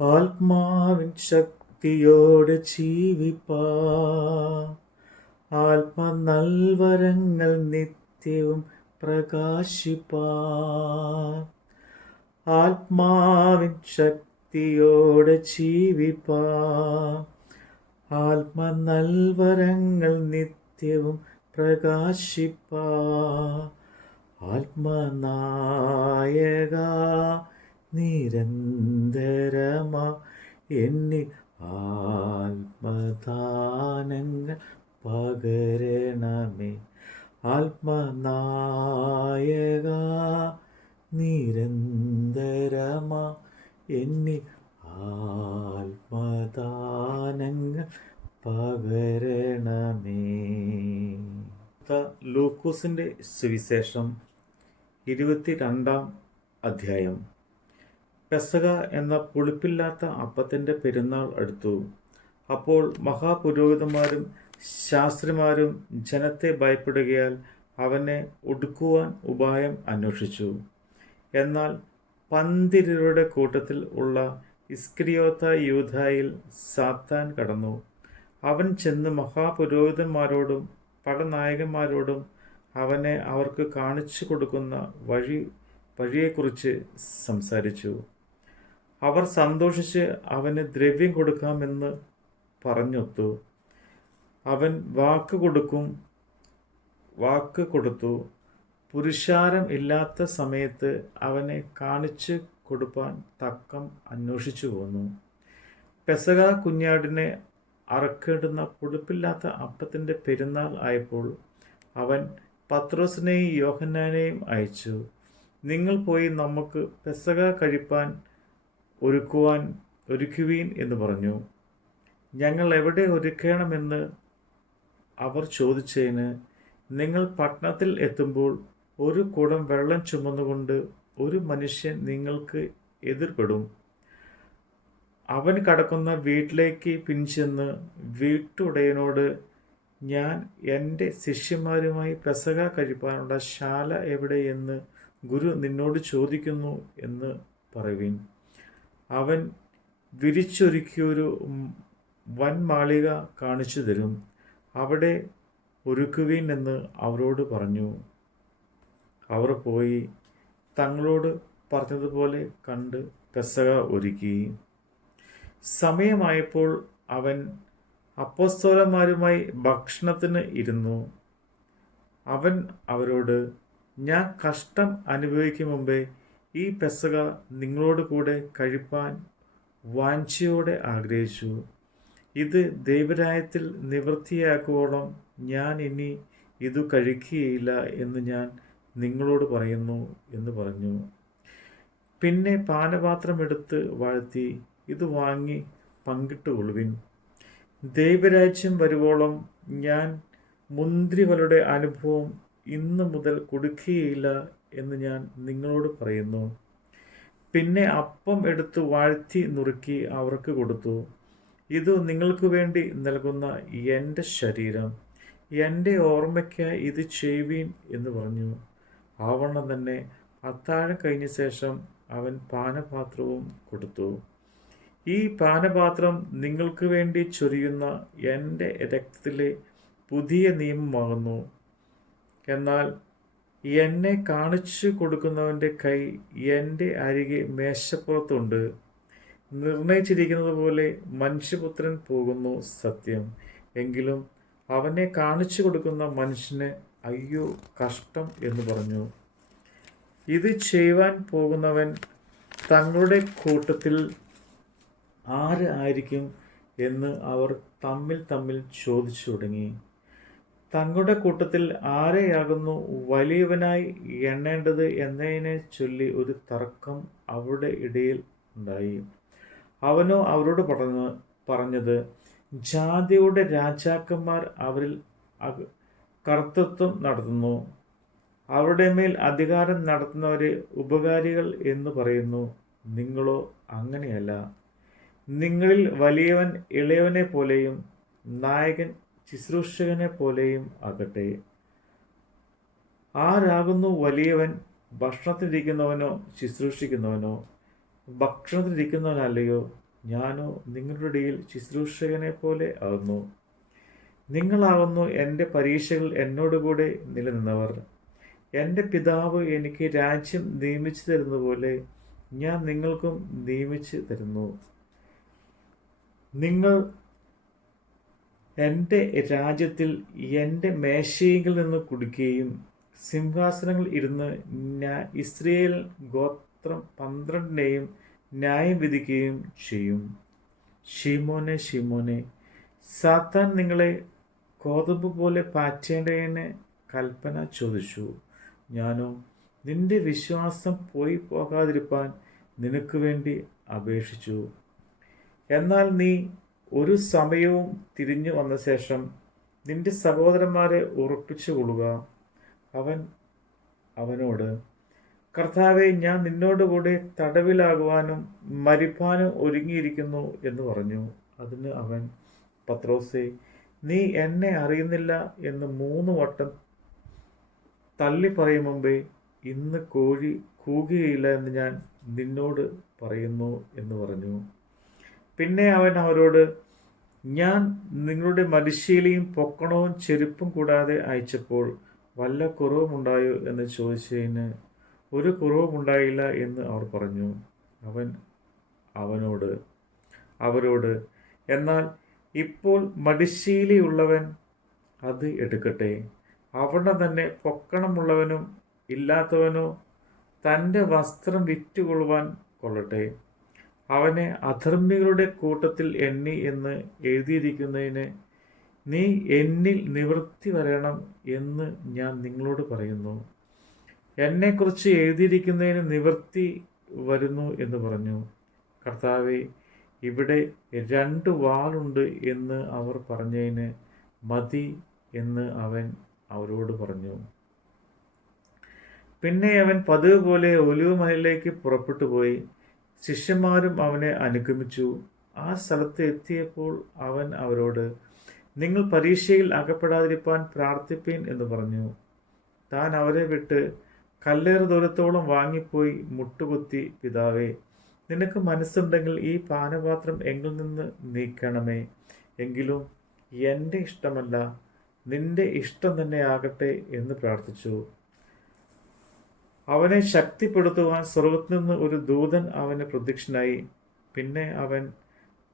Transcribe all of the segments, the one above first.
ആത്മാവിൻ ശക്തിയോടെ ജീവിപ്പാ ആത്മ നൽവരങ്ങൾ നിത്യവും പ്രകാശിപ്പാ ആത്മാവിൻ ശക്തിയോടെ ജീവിപ്പാ ആത്മ നൽവരങ്ങൾ നിത്യവും പ്രകാശിപ്പാ ആത്മനായക നിരന്തരമാ എന്നിൽ ആത്മദാനങ്ങൾ പകരണമേ. ആത്മനായക നിരന്തരമാ എന്നിൽ ആത്മദാനങ്ങൾ പകരണമേ. ലൂക്കോസിന്റെ സുവിശേഷം ഇരുപത്തി രണ്ടാം അധ്യായം. പെസക എന്ന പുളിപ്പില്ലാത്ത അപ്പത്തിന്റെ പെരുന്നാൾ അടുത്തു. അപ്പോൾ മഹാപുരോഹിതന്മാരും ശാസ്ത്രിമാരും ജനത്തെ ഭയപ്പെടുകയാൽ അവനെ ഒടുക്കുവാൻ ഉപായം അന്വേഷിച്ചു. എന്നാൽ പന്തിരുടെ കൂട്ടത്തിൽ ഉള്ള ഇസ്ക്രിയോത്ത യൂധായിൽ സാത്താൻ കടന്നു. അവൻ ചെന്ന് മഹാപുരോഹിതന്മാരോടും പടനായകന്മാരോടും അവനെ അവർക്ക് കാണിച്ചു കൊടുക്കുന്ന വഴി വഴിയെക്കുറിച്ച് സംസാരിച്ചു. അവർ സന്തോഷിച്ച് അവന് ദ്രവ്യം കൊടുക്കാമെന്ന് പറഞ്ഞൊത്തു. അവൻ വാക്ക് കൊടുക്കും വാക്ക് കൊടുത്തു. പുരുഷാരം ഇല്ലാത്ത സമയത്ത് അവനെ കാണിച്ച് കൊടുപ്പാൻ തക്കം അന്വേഷിച്ചു പോന്നു. പെസക കുഞ്ഞാടിനെ അറക്കേണ്ടുന്ന പുളിപ്പില്ലാത്ത അപ്പത്തിന്റെ പെരുന്നാൾ ആയപ്പോൾ അവൻ പത്രോസിനെയും യോഹന്നാനെയും അയച്ചു. നിങ്ങൾ പോയി നമുക്ക് പെസക കഴിപ്പാൻ ഒരുക്കുവാൻ ഒരുക്കുവീൻ എന്ന് പറഞ്ഞു. ഞങ്ങൾ എവിടെ ഒരുക്കണമെന്ന് അവർ ചോദിച്ചതിന് നിങ്ങൾ പട്ടണത്തിൽ എത്തുമ്പോൾ ഒരു കുടം വെള്ളം ചുമന്നുകൊണ്ട് ഒരു മനുഷ്യൻ നിങ്ങൾക്ക് എതിർപ്പെടും. അവൻ കടക്കുന്ന വീട്ടിലേക്ക് പിൻചെന്ന് വീട്ടുടയനോട് ഞാൻ എന്റെ ശിഷ്യന്മാരുമായി പെസക കഴിപ്പാനുള്ള ശാല എവിടെയെന്ന് ഗുരു നിന്നോട് ചോദിക്കുന്നു എന്ന് പറയുവിൻ. അവൻ വിരിച്ചൊരുക്കിയൊരു വൻ മാളിക കാണിച്ചു തരും. അവിടെ ഒരുക്കുവീൻ എന്ന് അവരോട് പറഞ്ഞു. അവർ പോയി തങ്ങളോട് പറഞ്ഞതുപോലെ കണ്ട് പെസക ഒരുക്കി. സമയമായപ്പോൾ അവൻ അപ്പസ്തോലന്മാരുമായി ഭക്ഷണത്തിന് ഇരുന്നു. അവൻ അവരോട് ഞാൻ കഷ്ടം അനുഭവിക്കും മുമ്പേ ഈ പെസക നിങ്ങളോട് കൂടെ കഴിപ്പാൻ വാഞ്ചയോടെ ആഗ്രഹിച്ചു. ഇത് ദൈവരായത്തിൽ നിവൃത്തിയാക്കുവോളം ഞാൻ ഇനി ഇത് കഴിക്കുകയില്ല എന്ന് ഞാൻ നിങ്ങളോട് പറയുന്നു എന്ന് പറഞ്ഞു. പിന്നെ പാനപാത്രമെടുത്ത് വാഴ്ത്തി ഇത് വാങ്ങി പങ്കിട്ടുകൊള്ളുവിൻ ദൈവരാജ്യം വരുവോളം ഞാൻ മുന്തിരികളുടെ അനുഭവം ഇന്നു മുതൽ കൊടുക്കുകയില്ല എന്ന് ഞാൻ നിങ്ങളോട് പറയുന്നു. പിന്നെ അപ്പം എടുത്ത് വാഴ്ത്തി നുറുക്കി അവർക്ക് കൊടുത്തു. ഇത് നിങ്ങൾക്ക് വേണ്ടി നൽകുന്ന എന്റെ ശരീരം എന്റെ ഓർമ്മയ്ക്കായി ഇത് ചെയ്യുവീൻ എന്ന് പറഞ്ഞു. ആവണ്ണം തന്നെ അത്താഴം കഴിഞ്ഞ ശേഷം അവൻ പാനപാത്രവും കൊടുത്തു. ഈ പാനപാത്രം നിങ്ങൾക്ക് വേണ്ടി ചൊരിയുന്ന എന്റെ രക്തത്തിലെ പുതിയ നിയമമാകുന്നു. എന്നാൽ എന്നെ കാണിച്ചു കൊടുക്കുന്നവന്റെ കൈ എന്റെ അരികെ മേശപ്പുറത്തുണ്ട്. നിർണയിച്ചിരിക്കുന്നത് പോലെ മനുഷ്യപുത്രൻ പോകുന്നു സത്യം. എങ്കിലും അവനെ കാണിച്ചു കൊടുക്കുന്ന മനുഷ്യന് അയ്യോ കഷ്ടം എന്ന് പറഞ്ഞു. ഇത് ചെയ്യുവാൻ പോകുന്നവൻ തങ്ങളുടെ കൂട്ടത്തിൽ ആര് ആയിരിക്കും എന്ന് അവർ തമ്മിൽ തമ്മിൽ ചോദിച്ചു തുടങ്ങി. തങ്ങളുടെ കൂട്ടത്തിൽ ആരെയാകുന്നു വലിയവനായി എണ്ണേണ്ടത് എന്നതിനെ ചൊല്ലി ഒരു തർക്കം അവരുടെ ഇടയിൽ ഉണ്ടായി. അവനോ അവരോട് പറഞ്ഞു പറഞ്ഞത് ജാതിയുടെ രാജാക്കന്മാർ അവരിൽ കർത്തൃത്വം നടത്തുന്നു. അവരുടെ മേൽ അധികാരം നടത്തുന്നവരെ ഉപകാരികൾ എന്ന് പറയുന്നു. നിങ്ങളോ അങ്ങനെയല്ല. നിങ്ങളിൽ വലിയവൻ ഇളയവനെ പോലെയും നായകൻ ശുശ്രൂഷകനെ പോലെയും ആകട്ടെ. ആരാകുന്നു വലിയവൻ? ഭക്ഷണത്തിലിരിക്കുന്നവനോ ശുശ്രൂഷിക്കുന്നവനോ? ഭക്ഷണത്തിലിരിക്കുന്നവനല്ലയോ? ഞാനോ നിങ്ങളുടെ ഇടയിൽ ശുശ്രൂഷകനെ പോലെ ആകുന്നു. നിങ്ങളാകുന്നു എന്റെ പരീക്ഷകൾ എന്നോടുകൂടെ നിലനിന്നവർ. എന്റെ പിതാവ് എനിക്ക് രാജ്യം നിയമിച്ചു തരുന്നതുപോലെ ഞാൻ നിങ്ങൾക്കും നിയമിച്ചു തരുന്നു. നിങ്ങൾ എന്റെ രാജ്യത്തിൽ എന്റെ മേശയിൽ നിന്ന് കുടിക്കുകയും സിംഹാസനങ്ങൾ ഇരുന്ന് ഞാൻ ഇസ്രയേൽ ഗോത്രം പന്ത്രണ്ടിനെയും ന്യായം വിധിക്കുകയും ചെയ്യും. ഷീമോനെ ഷീമോനെ സാത്താൻ നിങ്ങളെ കോതമ്പ് പോലെ പാറ്റേണ്ടതിന് കൽപ്പന ചോദിച്ചു. ഞാനോ നിന്റെ വിശ്വാസം പോയി പോകാതിരിപ്പാൻ നിനക്ക് വേണ്ടി അപേക്ഷിച്ചു. എന്നാൽ നീ ഒരു സമയവും തിരിഞ്ഞു വന്ന ശേഷം നിന്റെ സഹോദരന്മാരെ ഉറപ്പിച്ചു കൊള്ളുക. അവൻ അവനോട് കർത്താവെ ഞാൻ നിന്നോടുകൂടി തടവിലാകുവാനും മരിപ്പാനും ഒരുങ്ങിയിരിക്കുന്നു എന്ന് പറഞ്ഞു. അതിന് അവൻ പത്രോസെ നീ എന്നെ അറിയുന്നില്ല എന്ന് മൂന്ന് വട്ടം തള്ളി പറയും മുമ്പേ ഇന്ന് കോഴി കൂകുകയില്ല എന്ന് ഞാൻ നിന്നോട് പറയുന്നു എന്ന് പറഞ്ഞു. പിന്നെ അവൻ അവരോട് ഞാൻ നിങ്ങളുടെ മടിശീലയും പൊക്കണവും ചെരുപ്പും കൂടാതെ അയച്ചപ്പോൾ വല്ല കുറവുമുണ്ടായോ എന്ന് ചോദിച്ചതിന് ഒരു കുറവുമുണ്ടായില്ല എന്ന് അവർ പറഞ്ഞു. അവൻ അവനോട് അവരോട് എന്നാൽ ഇപ്പോൾ മടിശീലിയുള്ളവൻ അത് എടുക്കട്ടെ. അവിടെ തന്നെ പൊക്കണമുള്ളവനും ഇല്ലാത്തവനോ തന്റെ വസ്ത്രം വിറ്റുകൊള്ളുവാൻ കൊള്ളട്ടെ. അവനെ അധർമ്മികളുടെ കൂട്ടത്തിൽ എണ്ണി എന്ന് എഴുതിയിരിക്കുന്നതിന് നീ എന്നിൽ നിവൃത്തി വരണം എന്ന് ഞാൻ നിങ്ങളോട് പറയുന്നു. എന്നെക്കുറിച്ച് എഴുതിയിരിക്കുന്നതിന് നിവൃത്തി വരുന്നു എന്ന് പറഞ്ഞു. കർത്താവെ ഇവിടെ രണ്ട് വാളുണ്ട് എന്ന് അവർ പറഞ്ഞതിന് മതി എന്ന് അവൻ അവരോട് പറഞ്ഞു. പിന്നെ അവൻ പതിവ് പോലെ ഒലിവുമലയിലേക്ക് പുറപ്പെട്ടു പോയി ശിഷ്യന്മാരും അവനെ അനുഗമിച്ചു. ആ സ്ഥലത്ത് എത്തിയപ്പോൾ അവൻ അവരോട് നിങ്ങൾ പരീക്ഷയിൽ അകപ്പെടാതിരിക്കാൻ പ്രാർത്ഥിപ്പീൻ എന്ന് പറഞ്ഞു. താൻ അവരെ വിട്ട് കല്ലേറ് ദൂരത്തോളം വാങ്ങിപ്പോയി മുട്ടുകുത്തി പിതാവേ നിനക്ക് മനസ്സുണ്ടെങ്കിൽ ഈ പാനപാത്രം എങ്കിൽ നിന്ന് നീക്കണമേ. എങ്കിലും എന്റെ ഇഷ്ടമല്ല നിന്റെ ഇഷ്ടം തന്നെ ആകട്ടെ എന്ന് പ്രാർത്ഥിച്ചു. അവനെ ശക്തിപ്പെടുത്തുവാൻ സ്വർഗത്തിൽ നിന്ന് ഒരു ദൂതൻ അവന് പ്രത്യക്ഷനായി. പിന്നെ അവൻ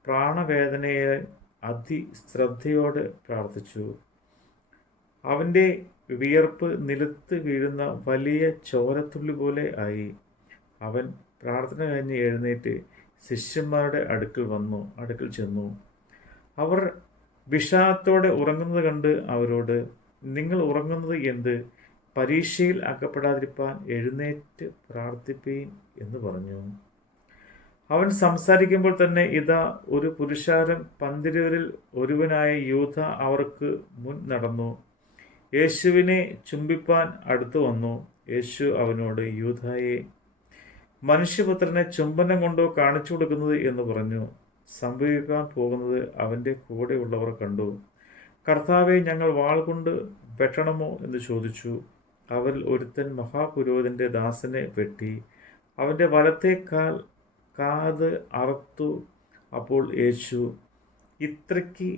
പ്രാണവേദനയെ അതിശ്രദ്ധയോടെ പ്രാർത്ഥിച്ചു. അവന്റെ വിയർപ്പ് നിലത്ത് വീഴുന്ന വലിയ ചോരത്തുള്ളി പോലെ ആയി. അവൻ പ്രാർത്ഥന കഴിഞ്ഞ് എഴുന്നേറ്റ് ശിഷ്യന്മാരുടെ അടുക്കൽ വന്നു അടുക്കൽ ചെന്നു. അവർ വിഷാദത്തോടെ ഉറങ്ങുന്നത് കണ്ട് അവരോട് നിങ്ങൾ ഉറങ്ങുന്നത് എന്ത്? പരീക്ഷയിൽ അകപ്പെടാതിരിപ്പാൻ എഴുന്നേറ്റ് പ്രാർത്ഥിപ്പീൻ എന്ന് പറഞ്ഞു. അവൻ സംസാരിക്കുമ്പോൾ തന്നെ ഇതാ ഒരു പുരുഷാരം പന്തിരവരിൽ ഒരുവനായ യൂഥ അവർക്ക് മുൻ നടന്നു. യേശുവിനെ ചുംബിപ്പാൻ അടുത്തു വന്നു. യേശു അവനോട് യൂഥായെ മനുഷ്യപുത്രനെ ചുംബനം കൊണ്ടോ കാണിച്ചു കൊടുക്കുന്നത് എന്ന് പറഞ്ഞു. സംഭവിക്കാൻ പോകുന്നത് അവന്റെ കൂടെയുള്ളവർ കണ്ടു. കർത്താവെ ഞങ്ങൾ വാൾ കൊണ്ട് വെട്ടണമോ? എന്ന് ചോദിച്ചു. അവരിൽ ഒരുത്തൻ മഹാപുരോഹിതന്റെ ദാസനെ വെട്ടി. അവന്റെ വലത്തേക്കാൽ കാൽ കാത് അറുത്തു അപ്പോൾ യേശു ഇത്രയ്ക്ക്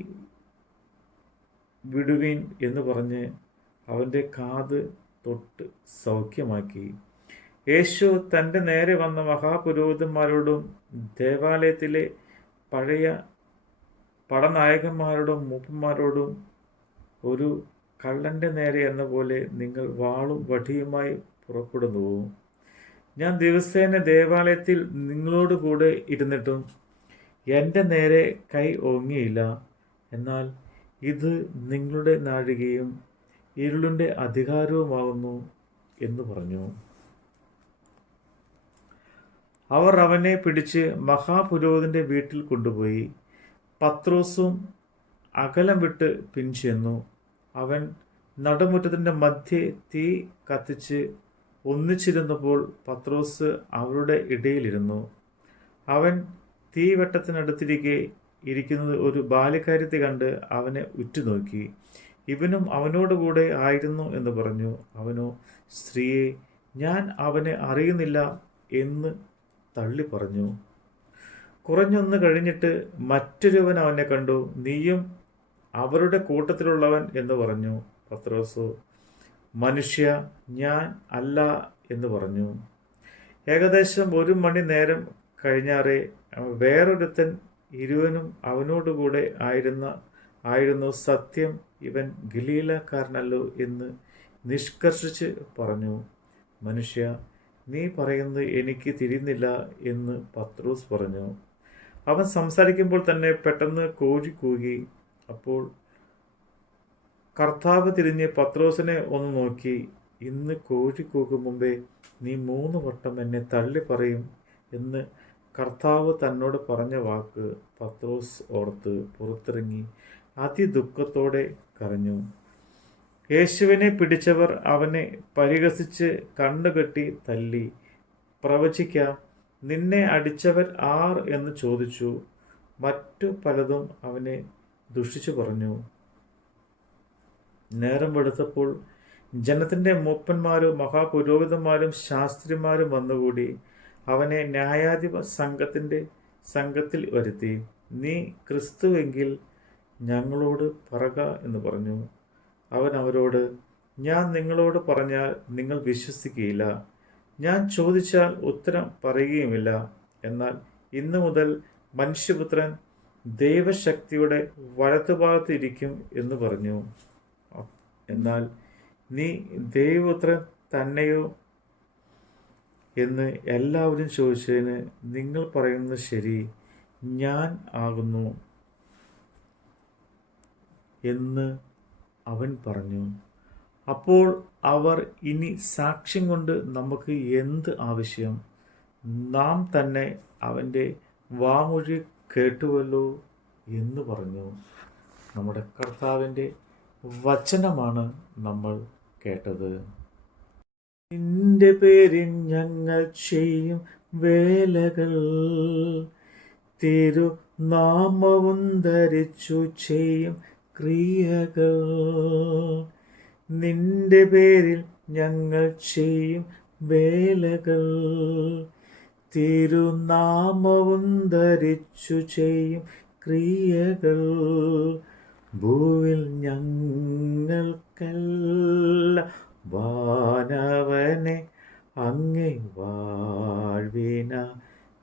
വിടുവീൻ എന്ന് പറഞ്ഞ് അവന്റെ കാത് തൊട്ട് സൗഖ്യമാക്കി. യേശു തന്റെ നേരെ വന്ന മഹാപുരോഹിതന്മാരോടും ദേവാലയത്തിലെ പഴയ പടനായകന്മാരോടും മൂപ്പന്മാരോടും ഒരു കള്ളന്റെ നേരെ എന്ന പോലെ നിങ്ങൾ വാളും വടിയുമായി പുറപ്പെടുന്നുവോ ഞാൻ ദിവസേന ദേവാലയത്തിൽ നിങ്ങളോട് കൂടെ ഇരുന്നിട്ടും എന്റെ നേരെ കൈ ഓങ്ങിയില്ല. എന്നാൽ ഇത് നിങ്ങളുടെ നാഴികയും ഇരുളിന്റെ അധികാരവുമാകുന്നു എന്ന് പറഞ്ഞു. അവർ അവനെ പിടിച്ച് മഹാപുരോഹിതന്റെ വീട്ടിൽ കൊണ്ടുപോയി. പത്രോസും അകലം വിട്ട് പിൻചെന്നു. അവൻ നടുമുറ്റത്തിന്റെ മധ്യേ തീ കത്തിച്ച് ഒന്നിച്ചിരുന്നപ്പോൾ പത്രോസ് അവരുടെ ഇടയിലിരുന്നു. അവൻ തീവെട്ടത്തിനടുത്തിരിക്കെ ഇരിക്കുന്നത് ഒരു ബാല്യക്കാര്യത്തെ കണ്ട് അവനെ ഉറ്റുനോക്കി. ഇവനും അവനോടുകൂടെ ആയിരുന്നു എന്ന് പറഞ്ഞു. അവനോ സ്ത്രീയെ ഞാൻ അവനെ അറിയുന്നില്ല എന്ന് തള്ളി പറഞ്ഞു കുറഞ്ഞൊന്ന് കഴിഞ്ഞിട്ട് മറ്റൊരുവൻ അവനെ കണ്ടു. നീയും അവരുടെ കൂട്ടത്തിലുള്ളവൻ എന്ന് പറഞ്ഞു. പത്രോസ് മനുഷ്യ ഞാൻ അല്ല എന്ന് പറഞ്ഞു. ഏകദേശം ഒരു മണി നേരം കഴിഞ്ഞാറെ വേറൊരുത്തൻ ഇരുവനും അവനോടുകൂടെ ആയിരുന്ന ആയിരുന്നു സത്യം ഇവൻ ഗലീലക്കാരനല്ലോ എന്ന് നിഷ്കർഷിച്ച് പറഞ്ഞു. മനുഷ്യ നീ പറയുന്നത് എനിക്ക് തിരിയുന്നില്ല എന്ന് പത്രോസ് പറഞ്ഞു. അവൻ സംസാരിക്കുമ്പോൾ തന്നെ പെട്ടെന്ന് കോഴി കൂകി അപ്പോൾ കർത്താവ് തിരിഞ്ഞ് പത്രോസിനെ ഒന്ന് നോക്കി ഇന്ന് കോഴിക്കൂക്ക് കൂകും മുമ്പേ നീ മൂന്ന് വട്ടം എന്നെ തള്ളി പറയും എന്ന് കർത്താവ് തന്നോട് പറഞ്ഞ വാക്ക് പത്രോസ് ഓർത്ത് പുറത്തിറങ്ങി അതിദുഃഖത്തോടെ കരഞ്ഞു. യേശുവിനെ പിടിച്ചവർ അവനെ പരിഹസിച്ച് കണ്ണുകെട്ടി തല്ലി പ്രവചിക്കാം നിന്നെ അടിച്ചവർ ആർ? എന്ന് ചോദിച്ചു. മറ്റു പലതും അവനെ ദുഷിച്ചു പറഞ്ഞു നേരം വെളുത്തപ്പോൾ ജനത്തിന്റെ മൂപ്പന്മാരും മഹാപുരോഹിതന്മാരും ശാസ്ത്രിമാരും വന്നുകൂടി അവനെ ന്യായാധിപ സംഘത്തിന്റെ സംഘത്തിൽ വരുത്തി. നീ ക്രിസ്തുവെങ്കിൽ ഞങ്ങളോട് പറക എന്ന് പറഞ്ഞു. അവൻ അവരോട് ഞാൻ നിങ്ങളോട് പറഞ്ഞാൽ നിങ്ങൾ വിശ്വസിക്കുകയില്ല. ഞാൻ ചോദിച്ചാൽ ഉത്തരം പറയുകയുമില്ല. എന്നാൽ ഇന്നു മുതൽ മനുഷ്യപുത്രൻ ദൈവശക്തിയുടെ വലത്തുഭാഗത്ത് ഇരിക്കും എന്ന് പറഞ്ഞു. എന്നാൽ നീ ദൈവപുത്രൻ തന്നെയോ എന്ന് എല്ലാവരും ചോദിച്ചതിന് നിങ്ങൾ പറയുന്നത് ശരി ഞാൻ ആകുന്നു എന്ന് അവൻ പറഞ്ഞു. അപ്പോൾ അവർ ഇനി സാക്ഷ്യം കൊണ്ട് നമുക്ക് എന്ത് ആവശ്യം? നാം തന്നെ അവന്റെ വാമൊഴി കേട്ടുവല്ലോ എന്ന് പറഞ്ഞു നമ്മുടെ കർത്താവിന്റെ വചനമാണ് നമ്മൾ കേട്ടത്. നിന്റെ പേരിൽ ഞങ്ങൾ ചെയ്യും വേലകൾ. തിരുനാമവും ധരിച്ചു ചെയ്യും ക്രിയകൾ. നിന്റെ പേരിൽ ഞങ്ങൾ ചെയ്യും വേലകൾ. തിരുനാമവും ധരിച്ചു ചെയ്യും ക്രിയകൾ. ഭൂവിൽ ഞങ്ങൾക്കല്ല വാനവനെ അങ്ങേ വാഴ്വിന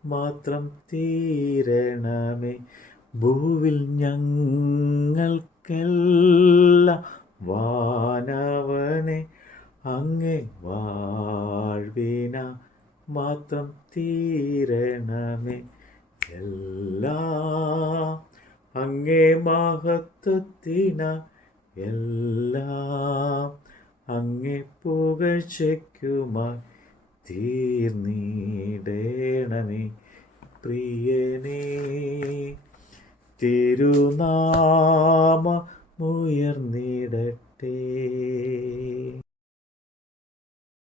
മാത്രം തീരണമേ. ഭൂവിൽ ഞങ്ങൾക്കല്ല വാനവനെ അങ്ങേ വാഴ്വിന മാത്രം തീരണമേ. എല്ലാം അങ്ങേ മഹത്വത്തിന എല്ലാം അങ്ങേ പുകഴ്ചയ്ക്കുമായി തീർന്നിടേണമേ. പ്രിയനേ തിരുനാമ ഉയർന്നിടട്ടെ